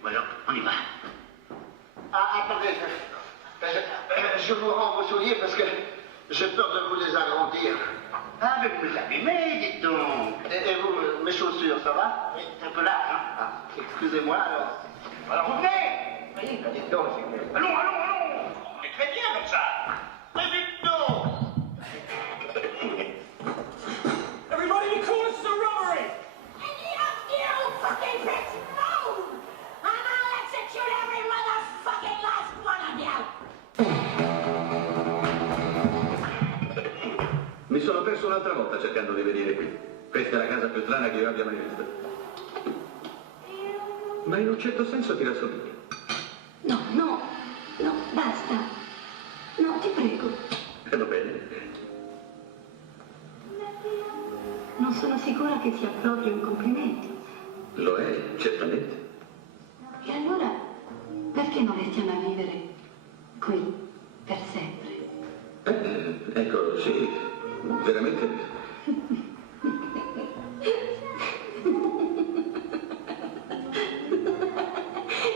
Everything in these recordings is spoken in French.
Voilà, on y va. Ah, attendez, je vous rends vos souliers parce que j'ai peur de vous les agrandir. Ah, mais vous les abîmez, dites donc. Et vous, mes chaussures, ça va? Oui, c'est un peu large, hein. Ah, excusez-moi alors. Alors vous venez. Oui, dites donc. Allons, allons, allons. On est très bien comme ça. Mais vite donc. Everybody be cool, this is a robbery! Any of you fucking pricks move! And I'll execute every motherfucking last one of you! Mi sono perso un'altra volta cercando di venire qui. Questa è la casa più strana che io abbia mai vista. Ma in un certo senso ti rassomiglia. No, no, no, basta. No, ti prego. Va bene. Non sono sicura che sia proprio un complimento. Lo è, certamente. E allora, perché non restiamo a vivere qui per sempre? Ecco, sì, veramente.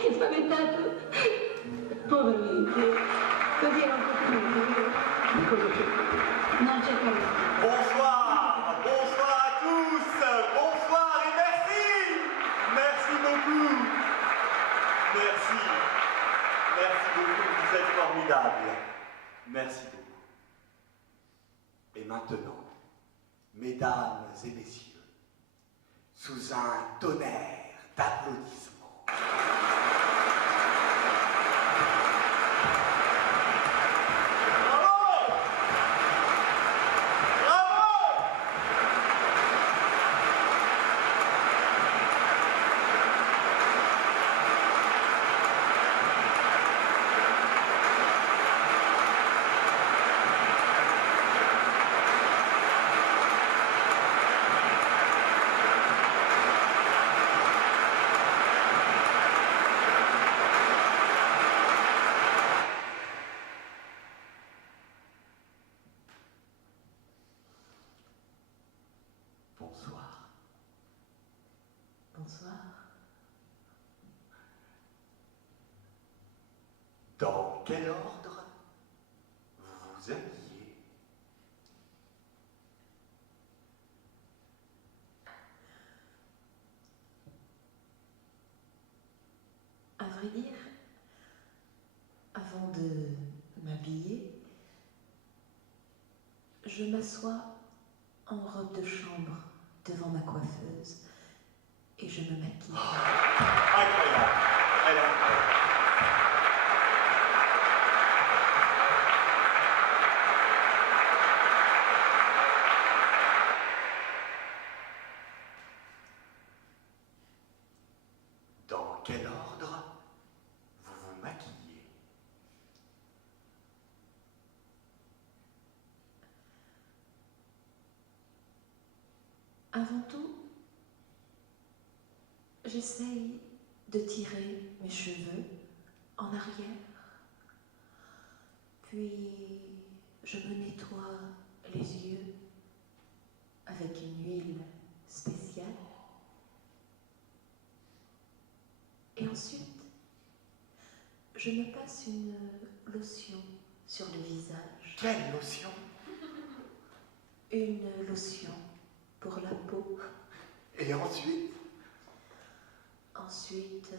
Che spaventato. Poveramente. Così era un complimento, vero? Di cosa c'è? Non c'è problema. Bonsoir! Bonsoir à tous! Bonsoir et merci! Merci beaucoup! Merci. Merci beaucoup, vous êtes formidables. Merci beaucoup. Et maintenant, mesdames et messieurs, sous un tonnerre d'applaudissements, bonsoir. Bonsoir. Dans quel ordre vous vous habillez? À vrai dire, avant de m'habiller, je m'assois en robe de chambre devant ma coiffeuse et je me maquille. Incroyable. Elle est incroyable. Dans quel ordre vous vous maquillez? Avant tout, j'essaye de tirer mes cheveux en arrière, puis je me nettoie les yeux avec une huile spéciale. Et ensuite, je me passe une lotion sur le visage. Quelle lotion? Une lotion pour la peau. Et ensuite? Ensuite,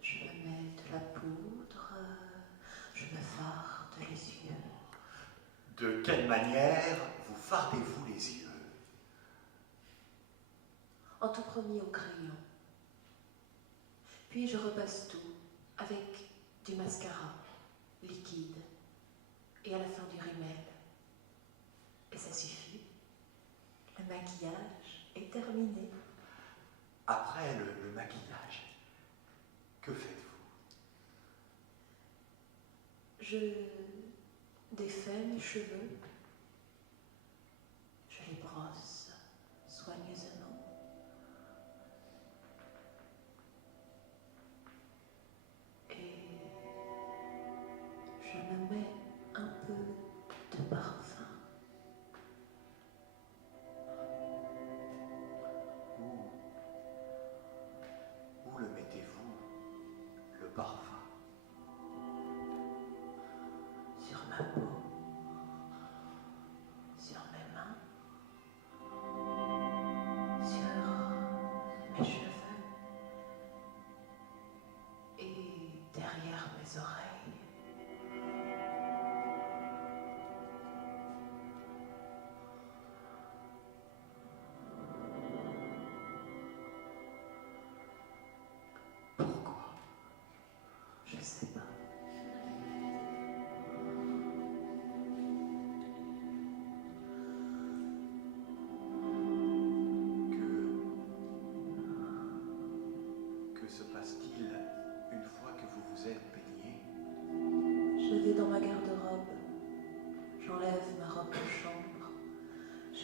je me mets de la poudre, je me farde les yeux. De quelle manière vous fardez-vous les yeux? En tout premier au crayon. Puis je repasse tout avec du mascara liquide et à la fin du rímel. Et ça suffit. Le maquillage est terminé. Après le maquillage, que faites-vous? Je défais mes cheveux. Je les brosse soigneusement. Et je me mets un peu de parfum.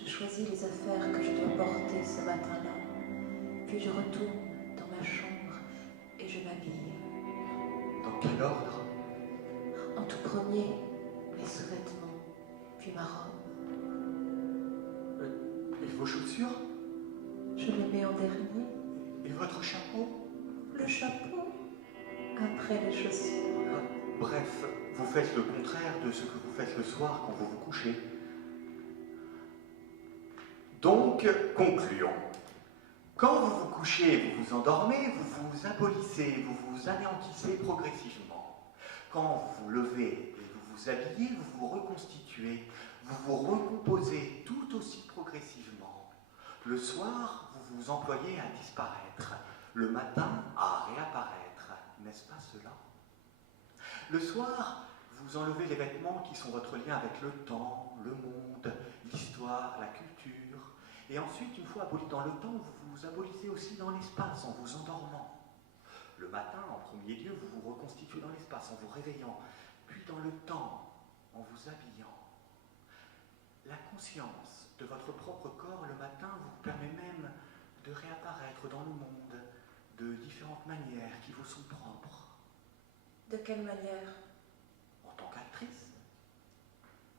Je choisis les affaires que je dois porter ce matin-là, puis je retourne dans ma chambre et je m'habille. Dans quel ordre? En tout premier, mes sous-vêtements, puis ma robe. Et vos chaussures? Je les mets en dernier. Et votre chapeau? Le chapeau, après les chaussures. Bref, vous faites le contraire de ce que vous faites le soir quand vous vous couchez. Donc, concluons. Quand vous vous couchez, vous vous endormez, vous vous abolissez, vous vous anéantissez progressivement. Quand vous vous levez et vous vous habillez, vous vous reconstituez, vous vous recomposez tout aussi progressivement. Le soir, vous vous employez à disparaître, le matin à réapparaître, n'est-ce pas cela? Le soir, vous enlevez les vêtements qui sont votre lien avec le temps, le monde, l'histoire, la culture. Et ensuite, une fois aboli dans le temps, vous vous abolissez aussi dans l'espace en vous endormant. Le matin, en premier lieu, vous vous reconstituez dans l'espace en vous réveillant, puis dans le temps, en vous habillant. La conscience de votre propre corps le matin vous permet même de réapparaître dans le monde de différentes manières qui vous sont propres. De quelle manière? En tant qu'actrice,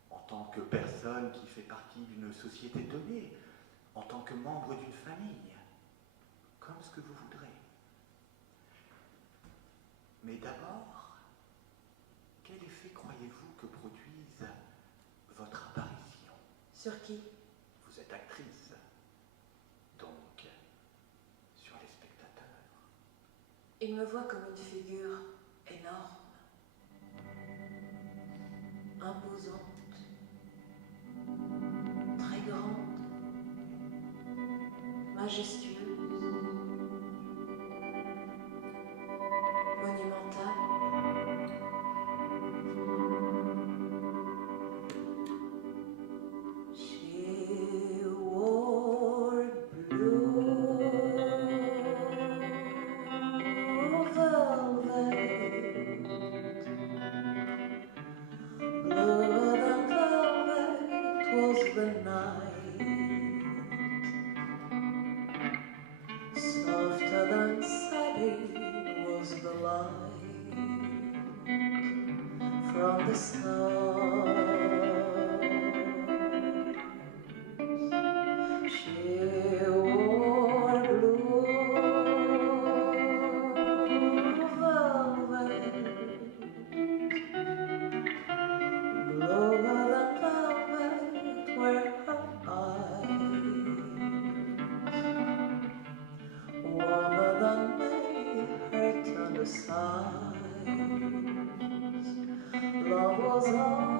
en tant que personne qui fait partie d'une société donnée, en tant que membre d'une famille, comme ce que vous voudrez. Mais d'abord, quel effet croyez-vous que produise votre apparition? Sur qui? Vous êtes actrice, donc sur les spectateurs. Il me voit comme une figure énorme, imposante, très grande, majestueuse, monumentale. She wore blue velvet, bluer than velvet was the night, softer than satin was the light from the stars. She wore blue velvet, bluer than velvet were her eyes, warmer than May her tender sighs. Love was ours.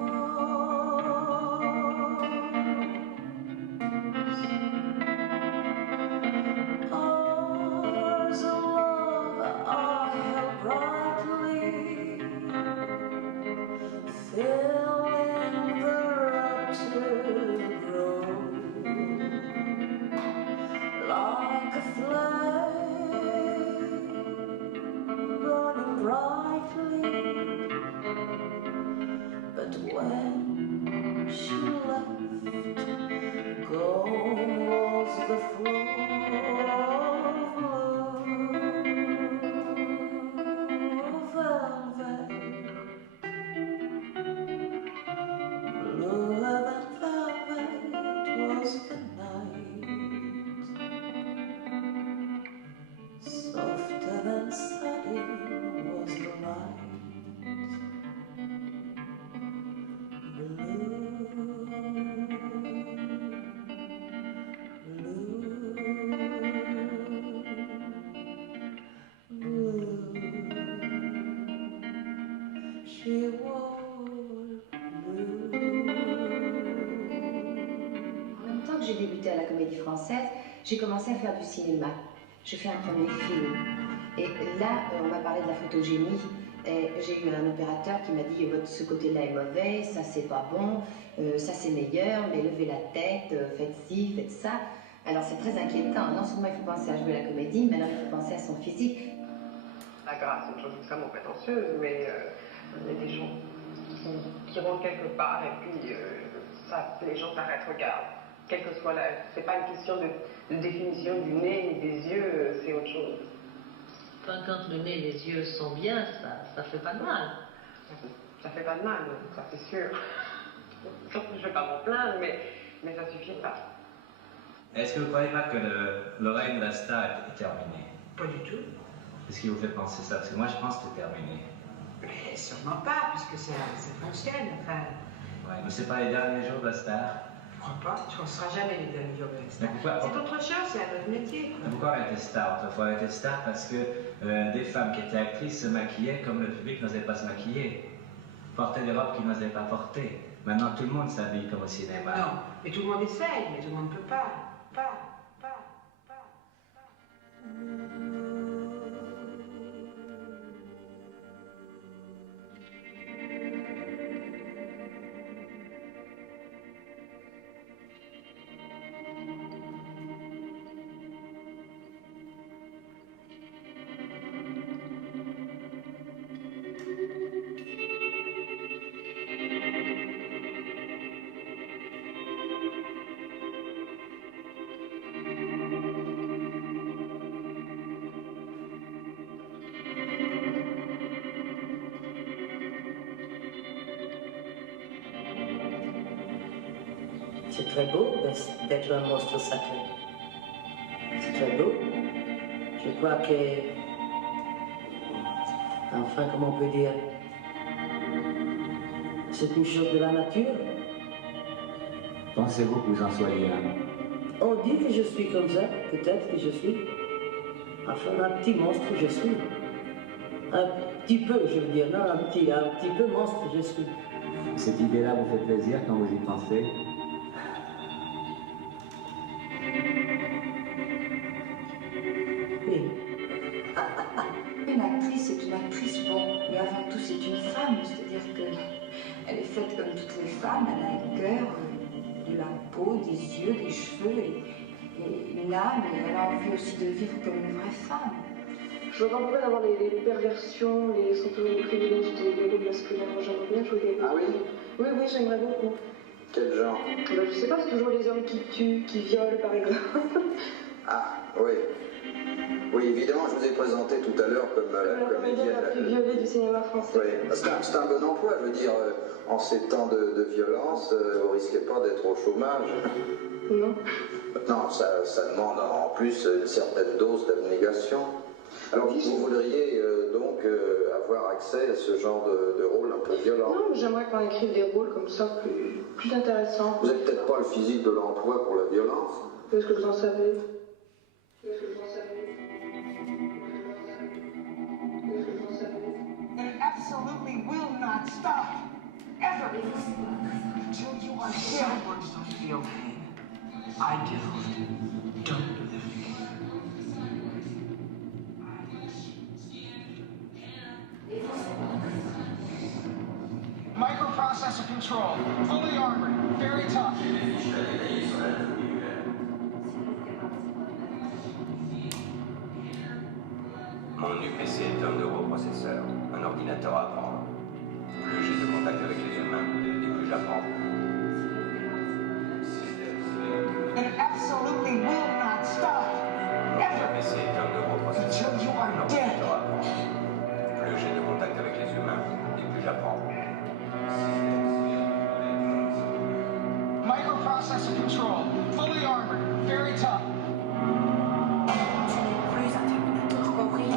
Ours a love I held brightly, filling the rapture grove like a flame burning brightly. But when she left, gone was the flow of velvet, bluer than velvet was the night, softer than satin was the light. En même temps que j'ai débuté à la Comédie Française, j'ai commencé à faire du cinéma. Je fais un premier film. Et là, on m'a parlé de la photogénie. Et j'ai eu un opérateur qui m'a dit ce côté-là est mauvais, ça c'est pas bon, ça c'est meilleur, mais levez la tête, faites ci, faites ça. Alors c'est très inquiétant. Non seulement il faut penser à jouer la comédie, mais alors il faut penser à son physique. La grâce, c'est une chose extrêmement prétentieuse, mais il y a des gens qui vont quelque part et puis les gens s'arrêtent, regardent. Quelle que soit la... C'est pas une question de définition du nez ni des yeux, c'est autre chose. Enfin, quand le nez et les yeux sont bien, ça fait pas de mal. Ça fait pas de mal, ça c'est sûr. Je vais pas m'en plaindre, mais ça suffit pas. Est-ce que vous ne croyez pas que le règne de la star est terminé? Pas du tout. Qu'est-ce qui vous fait penser ça? Parce que moi, je pense que c'est terminé. Mais sûrement pas, puisque ça fonctionne, enfin... Ouais, mais c'est pas les derniers jours de la star. Je crois pas, on ne sera jamais les derniers jours de la star. Mais pourquoi? C'est autre chose, c'est un autre métier. Mais pourquoi elle était star? Autrefois, elle était star parce que des femmes qui étaient actrices se maquillaient comme le public n'osait pas se maquiller. Portaient des robes qu'ils n'osaient pas porter. Maintenant, tout le monde s'habille comme au cinéma. Non, mais tout le monde essaye, mais tout le monde ne peut pas. C'est très beau d'être un monstre sacré. C'est très beau. Je crois que... Enfin, comment on peut dire? C'est une chose de la nature. Pensez-vous que vous en soyez un? On dit que je suis comme ça. Peut-être que je suis. Enfin, un petit monstre, je suis. Un petit peu, je veux dire. Non, un petit peu monstre, je suis. Cette idée-là vous fait plaisir quand vous y pensez? Oui. Une actrice est une actrice, bon, mais avant tout c'est une femme, c'est-à-dire qu'elle est faite comme toutes les femmes, elle a un cœur, de la peau, des yeux, des cheveux et une âme, et elle a envie aussi de vivre comme une vraie femme. Je vois pas pourquoi d'avoir les perversions, les sentiments de privilèges des rôles masculins. Moi j'aimerais bien jouer des... Ah oui? Oui, j'aimerais beaucoup. Quel genre? Ben, je sais pas, c'est toujours les hommes qui tuent, qui violent par exemple. Ah, oui. Oui, évidemment, je vous ai présenté tout à l'heure comme la comédienne la plus violée du cinéma français. Oui, parce que c'est un bon emploi, je veux dire, en ces temps de violence, vous risquez pas d'être au chômage. Non. Non, ça demande en plus une certaine dose d'abnégation. Alors, vous voudriez donc avoir accès à ce genre de rôle un peu violent? Non, j'aimerais qu'on écrive des rôles comme ça, plus intéressants. Vous n'avez peut-être pas le physique de l'emploi pour la violence? Qu'est-ce que vous en savez? It absolutely will not stop. Ever. Until you are dead. Someone to feel pain. I do. Don't do that again. Microprocessor control. Fully armored. Very tough. Mon UPC est un neuroprocesseur, un ordinateur à apprendre. Plus j'ai de contact avec les humains, et plus j'apprends. It absolutely will not stop. Ever. Mon UPC est un neuroprocesseur, Until you are un dead. ordinateur à apprendre. Plus j'ai de contact avec les humains, et plus j'apprends. Microprocessor control. Fully armored. Very tough. Tu n'es plus un Terminator, compris?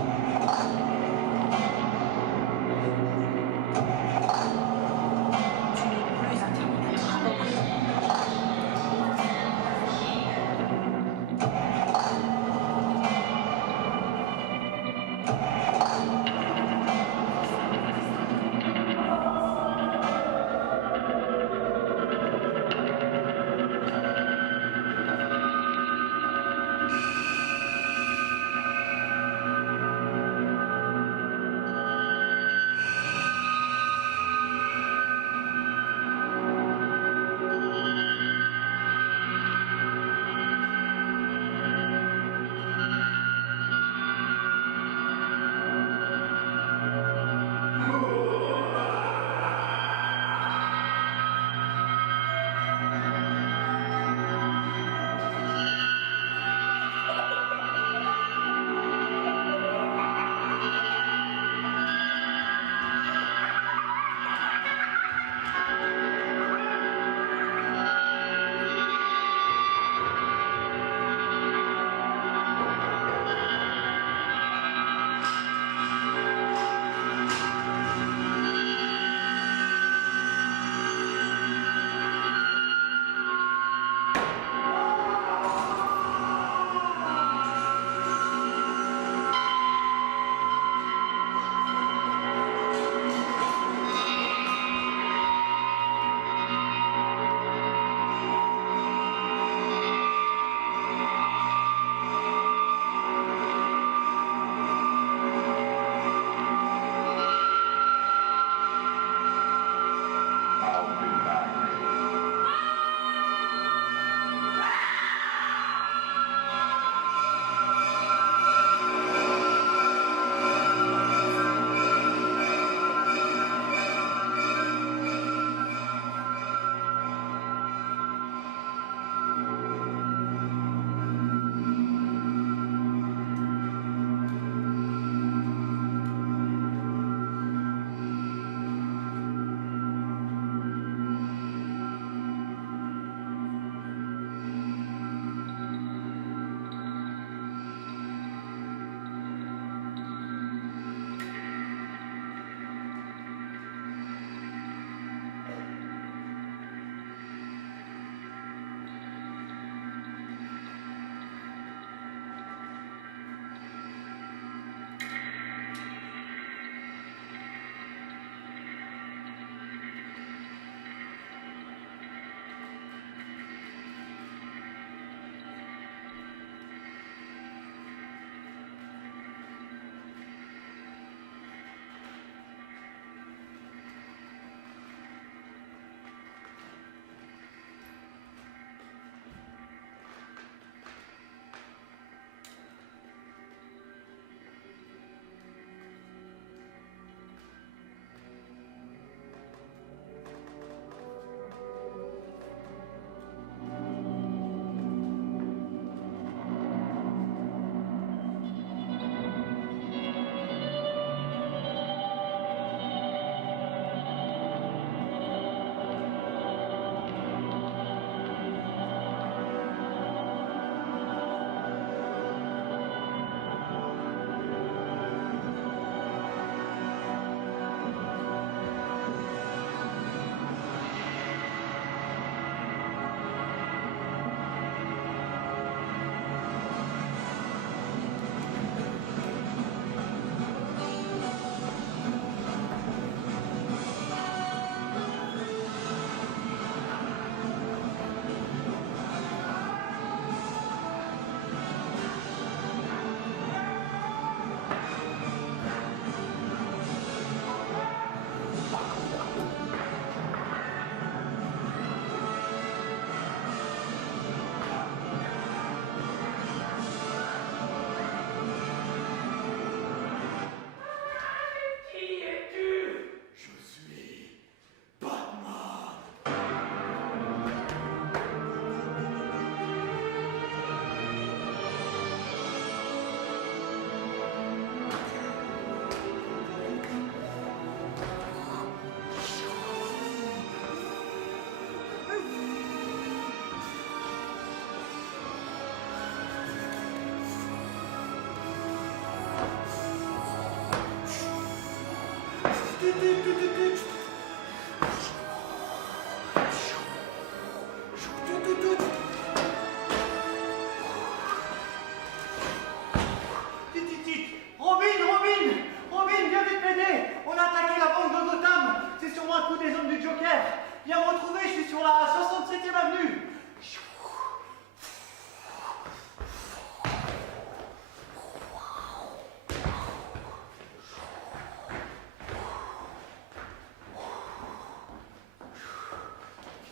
Robin, viens vite m'aider. On a attaqué la banque de Gotham. C'est sûrement un coup des hommes du Joker. Viens me retrouver, je suis sur la 67e avenue.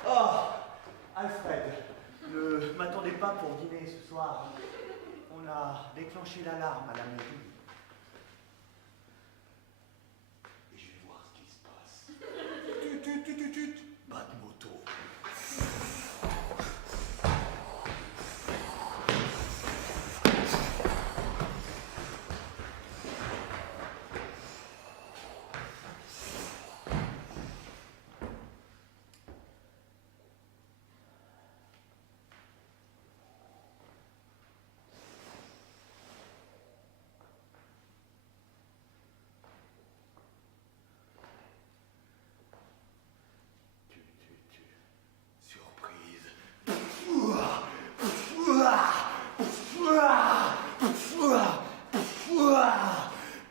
Oh, Alfred, ne m'attendez pas pour dîner ce soir. On a déclenché l'alarme à la mairie. Et je vais voir ce qui se passe. Pas de moto.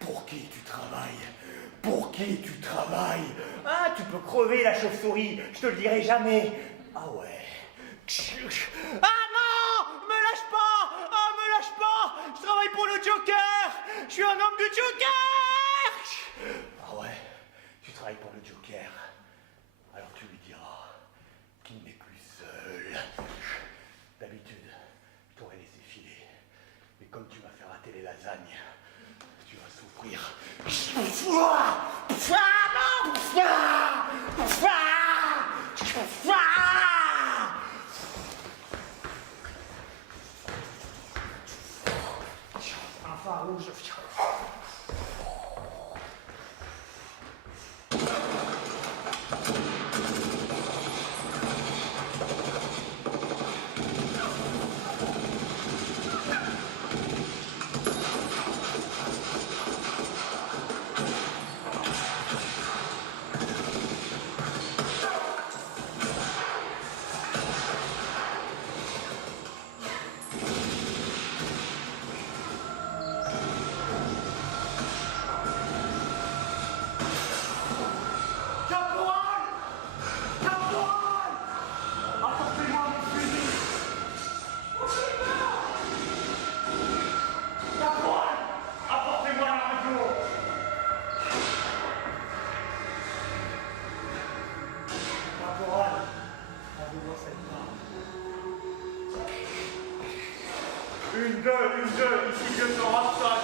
Pour qui tu travailles? Pour qui tu travailles? Ah, tu peux crever la chauve-souris, je te le dirai jamais. Ah ouais. Ah non! Me lâche pas! Ah, me lâche pas! Je travaille pour le Joker! Je suis un homme du Joker! Ah ouais, tu travailles pour le Joker. Alors tu lui diras qu'il n'est plus seul. D'habitude, je t'aurais laissé filer. Mais comme tu m'as fait rater les lasagnes, tu vas souffrir. Un phare rouge. Une, deux, ici lieutenant Hudson.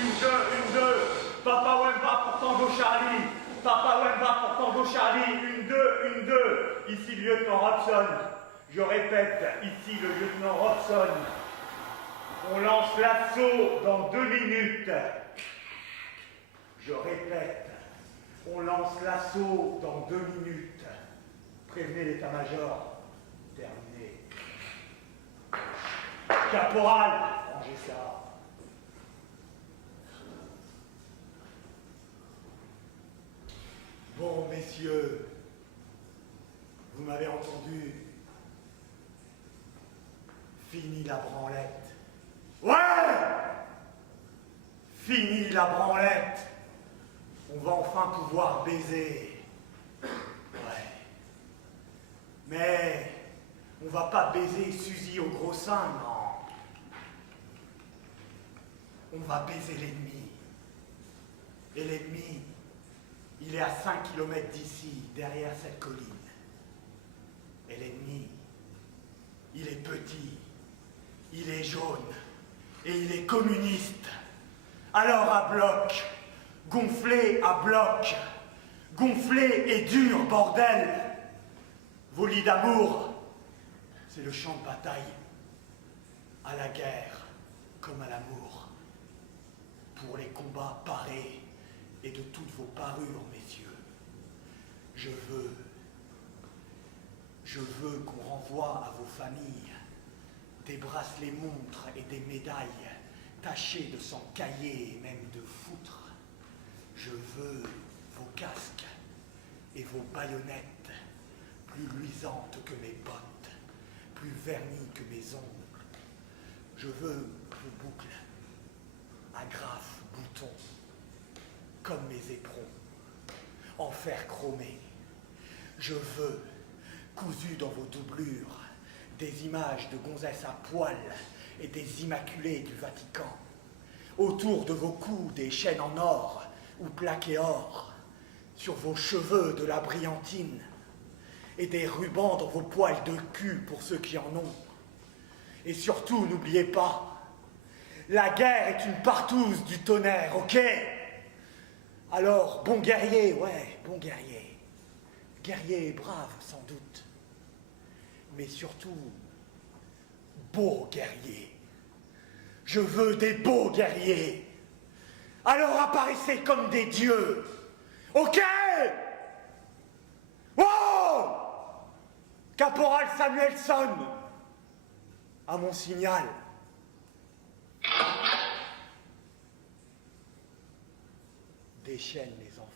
Une, deux, Papa Wemba pour Tango Charlie. Papa Wemba pour Tango Charlie. Une, deux, ici lieutenant Hudson. Je répète, ici le lieutenant Hudson. On lance l'assaut dans 2 minutes. Je répète, on lance l'assaut dans 2 minutes. Prévenez l'état-major. Terminé. Caporal, rangez ça. Bon, messieurs, vous m'avez entendu. Fini la branlette. Ouais! Fini la branlette. On va enfin pouvoir baiser. Ouais. Mais on va pas baiser Suzy au gros sein, non. On va baiser l'ennemi. Et l'ennemi, il est à 5 km d'ici, derrière cette colline. Et l'ennemi, il est petit, il est jaune, et il est communiste. Alors à bloc, gonflé à bloc, gonflé et dur, bordel. Vos lits d'amour, c'est le champ de bataille. À la guerre, comme à l'amour. Pour les combats parés et de toutes vos parures, messieurs. Je veux qu'on renvoie à vos familles des bracelets montres et des médailles tachées de sang caillé et même de foutre. Je veux vos casques et vos baïonnettes, plus luisantes que mes bottes, plus vernies que mes ongles. Je veux vos boucles, agrafes, boutons, comme mes éperons, en fer chromé. Je veux, cousus dans vos doublures, des images de gonzesses à poil et des immaculés du Vatican. Autour de vos cous, des chaînes en or ou plaquées or, sur vos cheveux de la brillantine, et des rubans dans vos poils de cul pour ceux qui en ont. Et surtout, n'oubliez pas, la guerre est une partouze du tonnerre, ok? Alors, bon guerrier, ouais, bon guerrier. Guerrier et brave, sans doute. Mais surtout, beau guerrier. Je veux des beaux guerriers. Alors apparaissez comme des dieux. Ok? Oh! Caporal Samuelson, à mon signal. Déchaîne les enfers.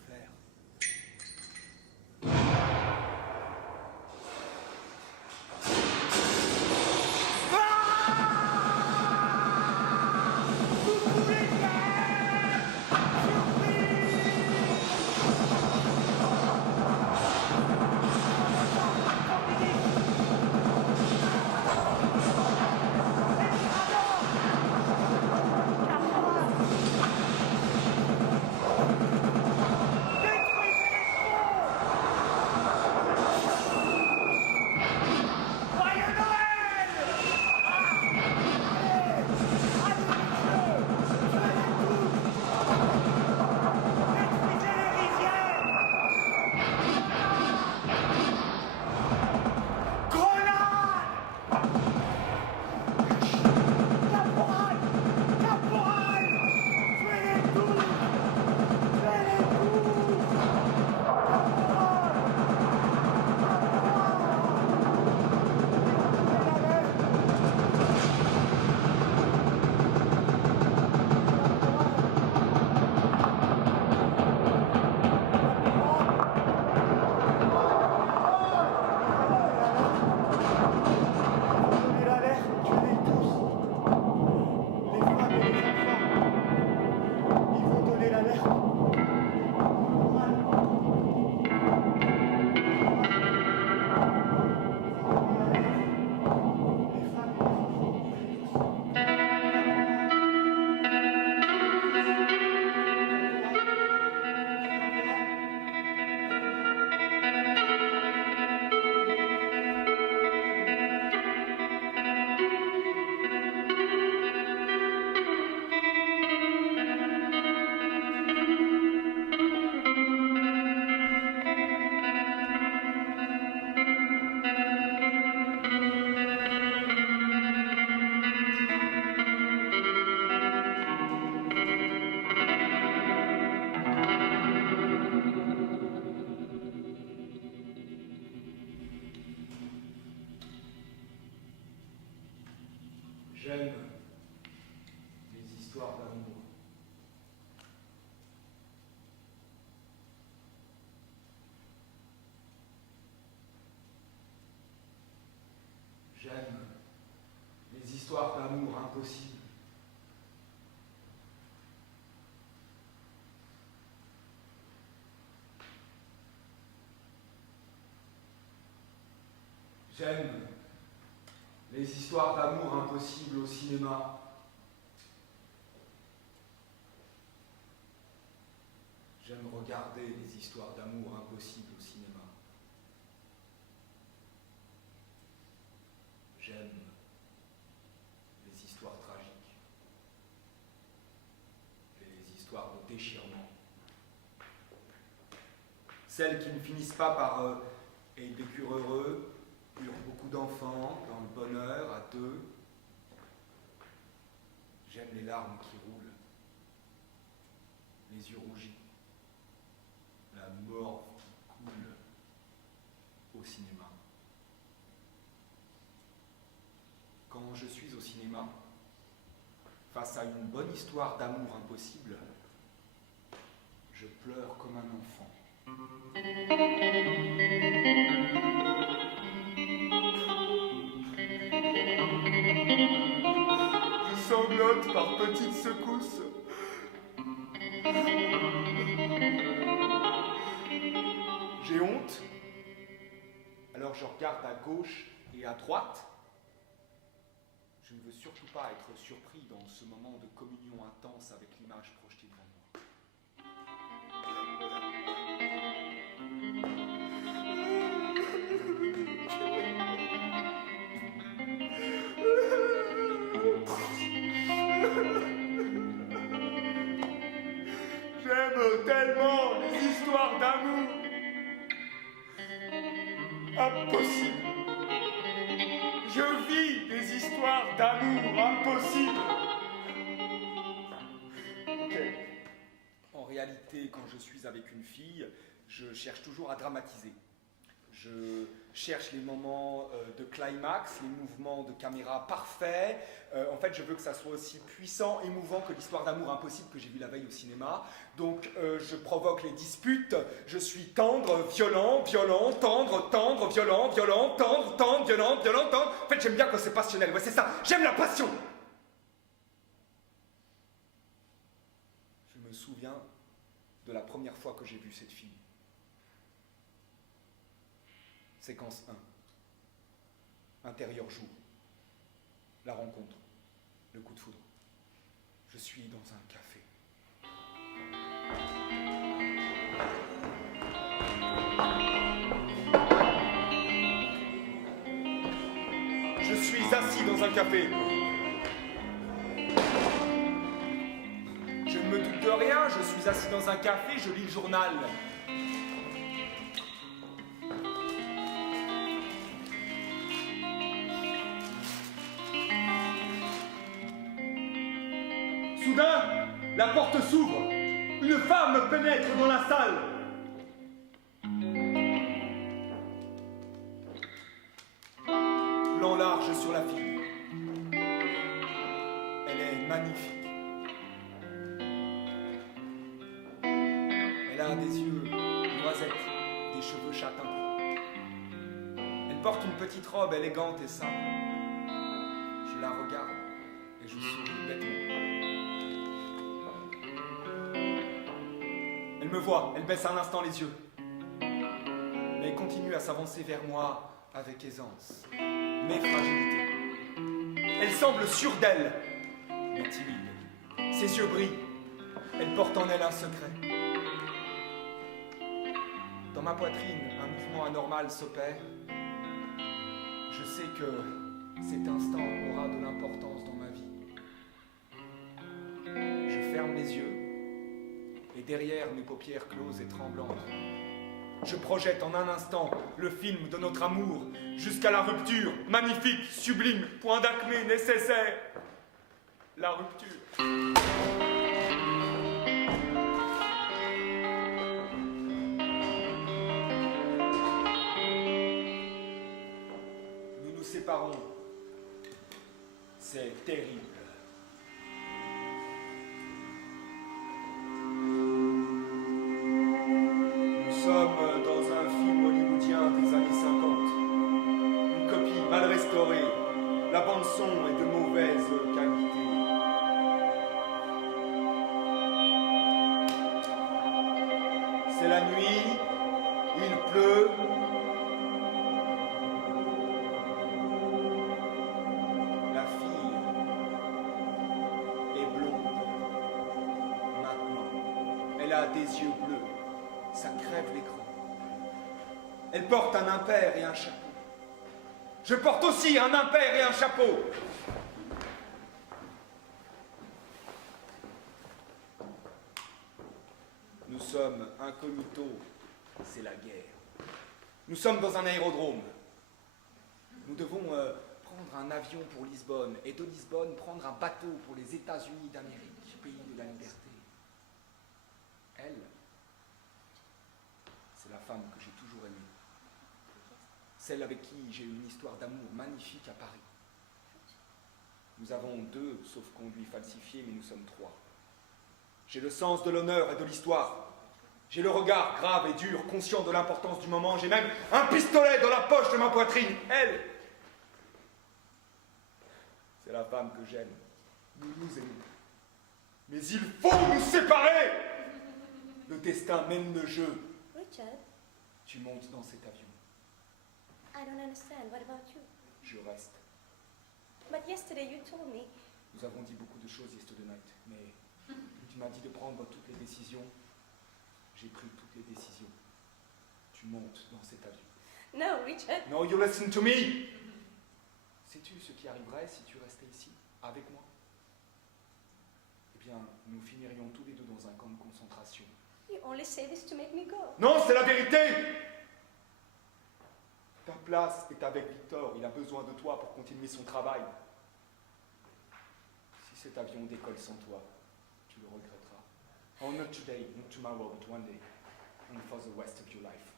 J'aime les histoires d'amour. J'aime les histoires d'amour impossibles. J'aime les histoires d'amour impossibles au cinéma. J'aime regarder les histoires d'amour impossibles au cinéma. J'aime les histoires tragiques, les histoires de déchirement. Celles qui ne finissent pas par et vécurent heureux, eurent beaucoup d'enfants, dans le bonheur, à deux. J'aime les larmes qui roulent, les yeux rougis, la morve qui coule au cinéma. Quand je suis au cinéma, face à une bonne histoire d'amour impossible, Je pleure comme un enfant. Je sanglote par petites secousses. J'ai honte. Alors je regarde à gauche et à droite. Je ne veux surtout pas être surpris dans ce moment de communion intense avec l'image projetée devant moi. J'aime tellement les histoires d'amour. Impossible. Je vis des histoires d'amour impossibles. Ok. En réalité, quand je suis avec une fille, je cherche toujours à dramatiser. Je cherche les moments de climax, les mouvements de caméra parfaits. En fait, je veux que ça soit aussi puissant, émouvant que l'histoire d'amour impossible que j'ai vue la veille au cinéma. Donc, je provoque les disputes. Je suis tendre, violent, violent, tendre, tendre, violent, violent, tendre, tendre, violent, violent, tendre. En fait, j'aime bien quand c'est passionnel. Ouais, c'est ça. J'aime la passion. Je me souviens de la première fois que j'ai vu cette fille. Séquence 1. Intérieur jour. La rencontre. Le coup de foudre. Je suis dans un café. Je suis assis dans un café. Je ne me doute de rien, je suis assis dans un café, je lis le journal. Soudain, la porte s'ouvre. Une femme pénètre dans la salle. Plan large sur la fille. Elle est magnifique. Elle a des yeux noisettes, des cheveux châtains. Elle porte une petite robe élégante et simple. Je la regarde et je souris bêtement. Elle me voit, elle baisse un instant les yeux. Mais continue à s'avancer vers moi avec aisance, mais fragilité. Elle semble sûre d'elle, mais timide. Ses yeux brillent. Elle porte en elle un secret. Dans ma poitrine, un mouvement anormal s'opère. Je sais que cet instant aura de l'importance dans ma vie. Je ferme les yeux. Et derrière mes paupières closes et tremblantes, je projette en un instant le film de notre amour jusqu'à la rupture, magnifique, sublime, point d'acmé nécessaire. La rupture. Nous nous séparons. C'est terrible. Nous sommes dans un film hollywoodien des années 50. Une copie mal restaurée. La bande-son est de mauvaise qualité. C'est la nuit, il pleut. La fille est blonde. Maintenant, elle a des yeux bleus. Ça crève l'écran. Elle porte un impair et un chapeau. Je porte aussi un impair et un chapeau. Nous sommes incognito, c'est la guerre. Nous sommes dans un aérodrome. Nous devons prendre un avion pour Lisbonne et de Lisbonne prendre un bateau pour les États-Unis d'Amérique, pays de la liberté. Elle, c'est la femme que j'ai toujours aimée. Celle avec qui j'ai eu une histoire d'amour magnifique à Paris. Nous avons 2 sauf-conduits falsifiés, mais nous sommes 3. J'ai le sens de l'honneur et de l'histoire. J'ai le regard grave et dur, conscient de l'importance du moment. J'ai même un pistolet dans la poche de ma poitrine. Elle, c'est la femme que j'aime. Nous nous aimons. Mais il faut nous séparer. Le destin mène le jeu. Richard, Tu montes dans cet avion. I don't understand. What about you? Je reste. But yesterday you told me. Nous avons dit beaucoup de choses yesterday night, mais tu m'as dit de prendre toutes les décisions. J'ai pris toutes les décisions. Tu montes dans cet avion. No, Richard. No, you listen to me. Sais-tu ce qui arriverait si tu restais ici, avec moi? Eh bien, nous finirions tous les deux dans un camp de concentration. You only say this to make me go. Non, c'est la vérité. Ta place est avec Victor. Il a besoin de toi pour continuer son travail. Si cet avion décolle sans toi, tu le regretteras. Oh, not today, not tomorrow, but one day. And for the rest of your life.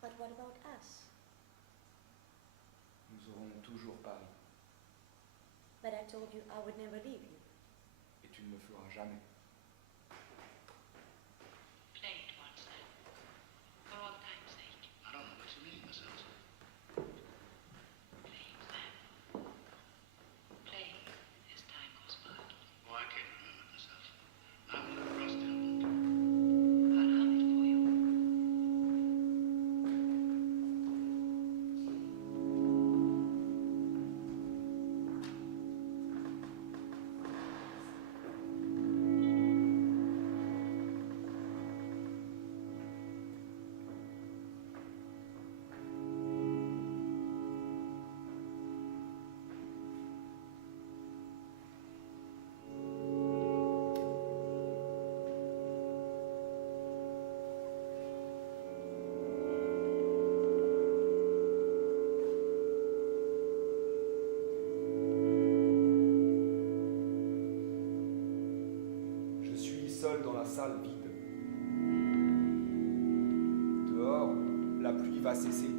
But what about us? Nous aurons toujours Paris. But I told you I would never leave you. Et tu ne le feras jamais. Play it once then. For all time's sake. I don't know what you mean, Miss Elsa. Play it then. Play as time goes by. Oh, I can't remember this Elsa. I'm a little rusty on it. I'll hum it for you. Je suis seul dans la salle vide. Dehors, la pluie va cesser.